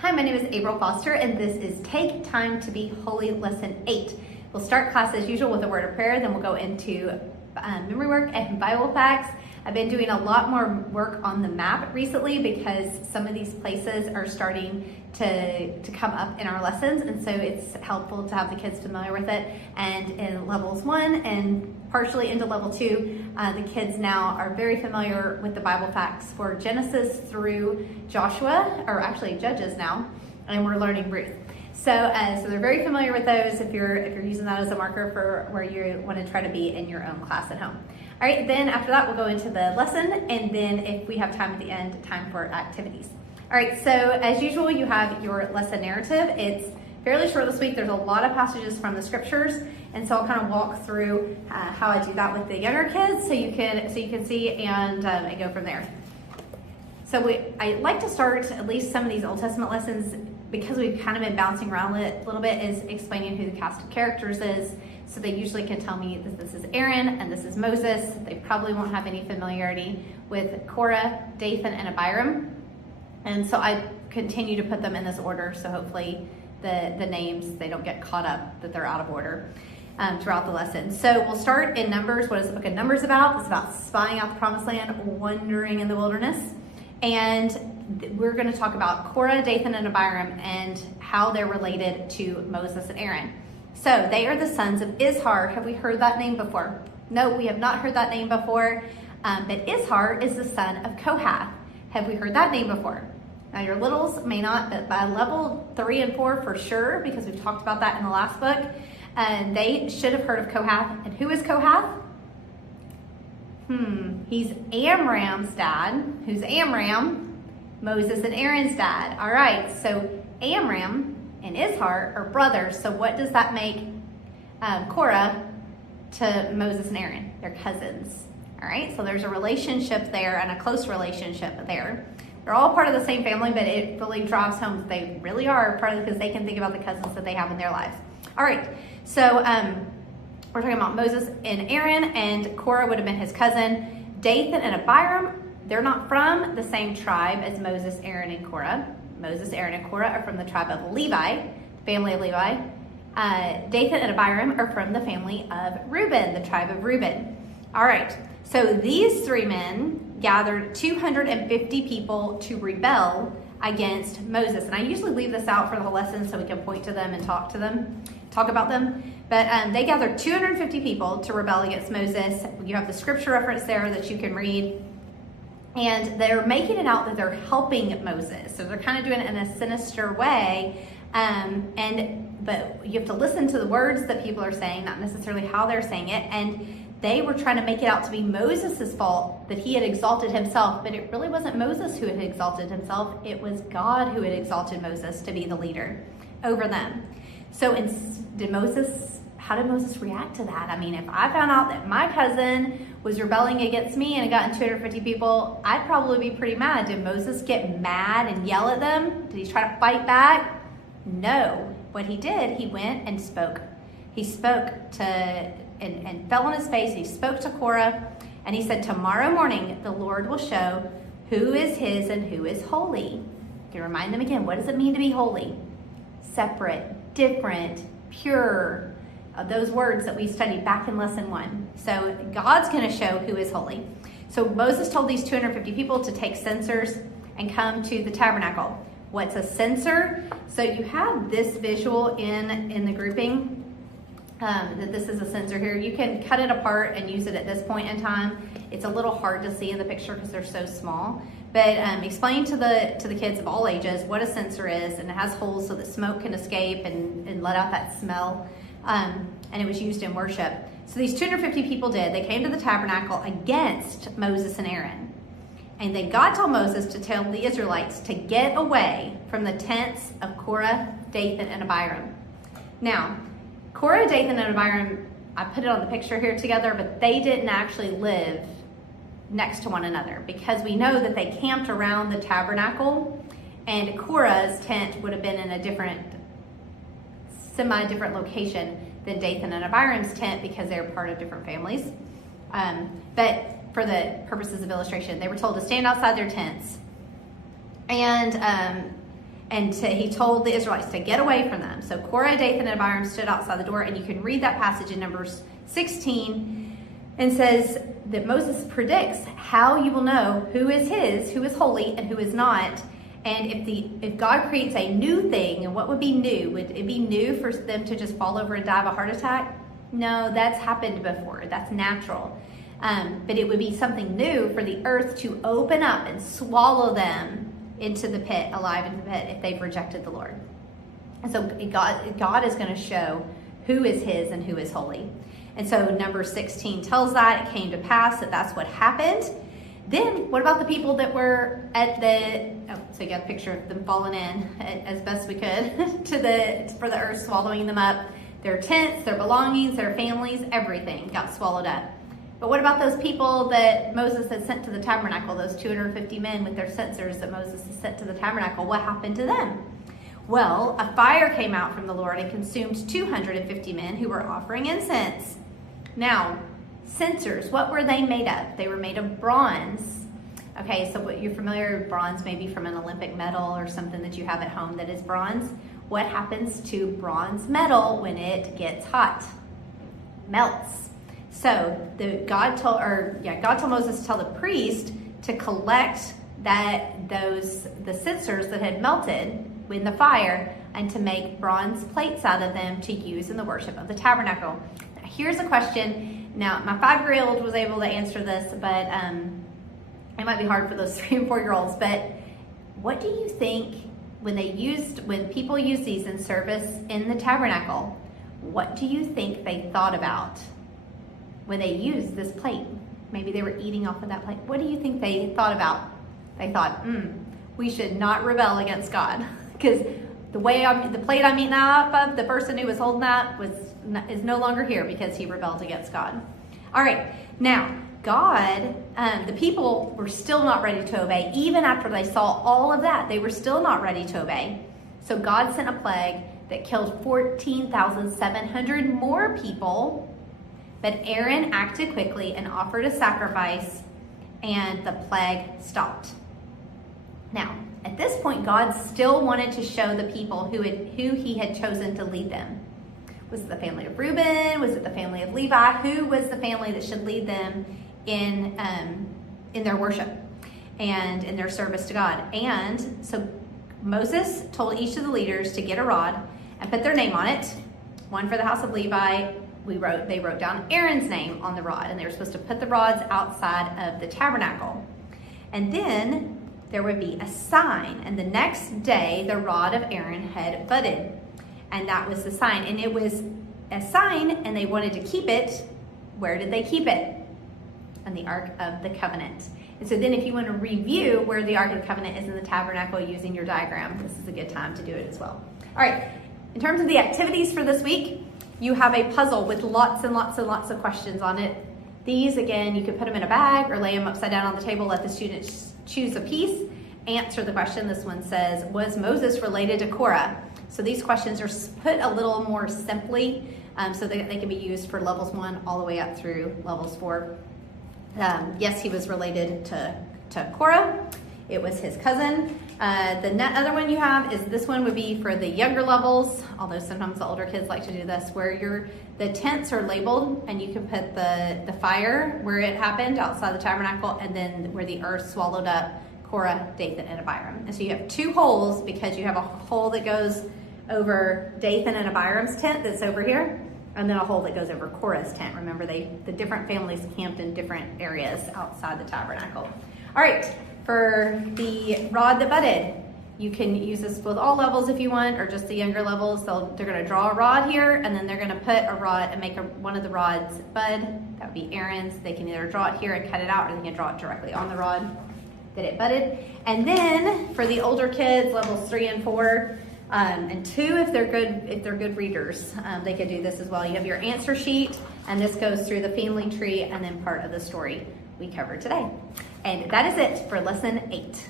Hi, my name is April Foster, and this is Take Time to Be Holy Lesson 8. We'll start class as usual with a word of prayer, then we'll go into memory work and Bible facts. I've been doing a lot more work on the map recently because some of these places are starting to come up in our lessons, and so it's helpful to have the kids familiar with it. And in levels 1 and partially into level 2, the kids now are very familiar with the Bible facts for Genesis through Joshua, or actually Judges now, and we're learning Ruth. So they're very familiar with those if you're using that as a marker for where you want to try to be in your own class at home. All right, then after that, we'll go into the lesson, and then if we have time at the end, time for activities. All right, so as usual, you have your lesson narrative. It's fairly short this week. There's a lot of passages from the scriptures, and so I'll kind of walk through how I do that with the younger kids, so you can see and go from there. So I like to start at least some of these Old Testament lessons, because we've kind of been bouncing around a little bit, is explaining who the cast of characters is. So they usually can tell me that this is Aaron and this is Moses. They probably won't have any familiarity with Korah, Dathan, and Abiram. And so I continue to put them in this order, so hopefully the names, they don't get caught up that they're out of order throughout the lesson. So we'll start in Numbers. What is the book of Numbers about? It's about spying out the promised land, wandering in the wilderness. And we're going to talk about Korah, Dathan, and Abiram and how they're related to Moses and Aaron. So they are the sons of Izhar. Have we heard that name before? No, we have not heard that name before. But Izhar is the son of Kohath. Have we heard that name before? Now your littles may not, but by level 3 and 4 for sure, because we've talked about that in the last book. They should have heard of Kohath. And who is Kohath? He's Amram's dad. Who's Amram? Moses and Aaron's dad. All right, so Amram and Izhar are brothers. So what does that make Korah to Moses and Aaron? They're cousins. All right, so there's a relationship there and a close relationship there. They're all part of the same family, but it really drives home that they really are part of it, because they can think about the cousins that they have in their lives. All right, so we're talking about Moses and Aaron, and Korah would have been his cousin. Dathan and Abiram, they're not from the same tribe as Moses, Aaron, and Korah. Moses, Aaron, and Korah are from the tribe of Levi, family of Levi. Dathan and Abiram are from the family of Reuben, the tribe of Reuben. All right, so these three men gathered 250 people to rebel against Moses. And I usually leave this out for the whole lesson so we can point to them and talk about them. But they gathered 250 people to rebel against Moses. You have the scripture reference there that you can read. And they're making it out that they're helping Moses. So they're kind of doing it in a sinister way. But you have to listen to the words that people are saying, not necessarily how they're saying it. And they were trying to make it out to be Moses' fault that he had exalted himself. But it really wasn't Moses who had exalted himself. It was God who had exalted Moses to be the leader over them. So how did Moses react to that? I mean, if I found out that my cousin was rebelling against me and it got 250 people, I'd probably be pretty mad. Did Moses get mad and yell at them? Did he try to fight back? No. What he did, he went and spoke. He spoke and fell on his face. He spoke to Korah, and he said, tomorrow morning, the Lord will show who is his and who is holy. You can remind them again, what does it mean to be holy? Separate, different, pure. Those words that we studied back in lesson 1. So God's going to show who is holy. So Moses told these 250 people to take censers and come to the tabernacle. What's a censer? So you have this visual in the grouping, that this is a censer here. You can cut it apart and use it at this point in time. It's a little hard to see in the picture because they're so small. But explain to the kids of all ages what a censer is, and it has holes so that smoke can escape and let out that smell. And it was used in worship. So these 250 people did. They came to the tabernacle against Moses and Aaron. And then God told Moses to tell the Israelites to get away from the tents of Korah, Dathan, and Abiram. Now, Korah, Dathan, and Abiram, I put it on the picture here together, but they didn't actually live next to one another, because we know that they camped around the tabernacle, and Korah's tent would have been in a semi-different location than Dathan and Abiram's tent, because they're part of different families. But for the purposes of illustration, they were told to stand outside their tents. And And he told the Israelites to get away from them. So Korah, Dathan, and Abiram stood outside the door, and you can read that passage in Numbers 16, and says that Moses predicts how you will know who is his, who is holy, and who is not. And if God creates a new thing, and what would be new? Would it be new for them to just fall over and die of a heart attack? No, that's happened before. That's natural. But it would be something new for the earth to open up and swallow them into the pit, alive in the pit, if they've rejected the Lord. And so God is going to show who is his and who is holy. And so number 16 tells that it came to pass that that's what happened. Then what about the people that were at so you got a picture of them falling in as best we could for the earth swallowing them up. Their tents, their belongings, their families, everything got swallowed up. But what about those people that Moses had sent to the tabernacle, those 250 men with their censers that Moses had sent to the tabernacle? What happened to them? Well, a fire came out from the Lord and consumed 250 men who were offering incense. Now, censers, what were they made of? They were made of bronze. Okay, so what you're familiar with bronze, maybe from an Olympic medal or something that you have at home that is bronze. What happens to bronze metal when it gets hot? Melts. So God told Moses to tell the priest to collect the censers that had melted in the fire and to make bronze plates out of them to use in the worship of the tabernacle. Now, here's a question. Now, my 5-year-old was able to answer this, but it might be hard for those 3 and 4-year-olds. But what do you think when people use these in service in the tabernacle? What do you think they thought about when they used this plate? Maybe they were eating off of that plate. What do you think they thought about? They thought, we should not rebel against God, because the plate I'm eating off of, the person who was holding that is no longer here because he rebelled against God. All right, now God, the people were still not ready to obey. Even after they saw all of that, they were still not ready to obey. So God sent a plague that killed 14,700 more people. But Aaron acted quickly and offered a sacrifice, and the plague stopped. Now, at this point, God still wanted to show the people who he had chosen to lead them. Was it the family of Reuben? Was it the family of Levi? Who was the family that should lead them in their worship and in their service to God? And so Moses told each of the leaders to get a rod and put their name on it. One for the house of Levi. They wrote down Aaron's name on the rod, and they were supposed to put the rods outside of the tabernacle. And then there would be a sign, and the next day the rod of Aaron had budded, and that was the sign. And it was a sign, and they wanted to keep it. Where did they keep it? On the Ark of the Covenant. And so then if you want to review where the Ark of the Covenant is in the tabernacle using your diagram, this is a good time to do it as well. All right, in terms of the activities for this week, you have a puzzle with lots and lots and lots of questions on it. These, again, you could put them in a bag or lay them upside down on the table, let the students choose a piece, answer the question. This one says, was Moses related to Korah? So these questions are put a little more simply so that they can be used for levels 1 all the way up through levels 4. Yes, he was related to Korah. It was his cousin. The other one you have is this one would be for the younger levels, although sometimes the older kids like to do this, where the tents are labeled and you can put the fire where it happened outside the tabernacle, and then where the earth swallowed up Korah, Dathan, and Abiram. And so you have 2 holes because you have a hole that goes over Dathan and Abiram's tent that's over here, and then a hole that goes over Korah's tent. Remember, the different families camped in different areas outside the tabernacle. All right. For the rod that budded, you can use this with all levels if you want, or just the younger levels. They're going to draw a rod here, and then they're going to put a rod and make one of the rods bud. That would be Aaron's. They can either draw it here and cut it out, or they can draw it directly on the rod that it budded. And then for the older kids, levels 3 and 4, and 2, if they're good readers, they could do this as well. You have your answer sheet, and this goes through the family tree and then part of the story we covered today. And that is it for lesson 8.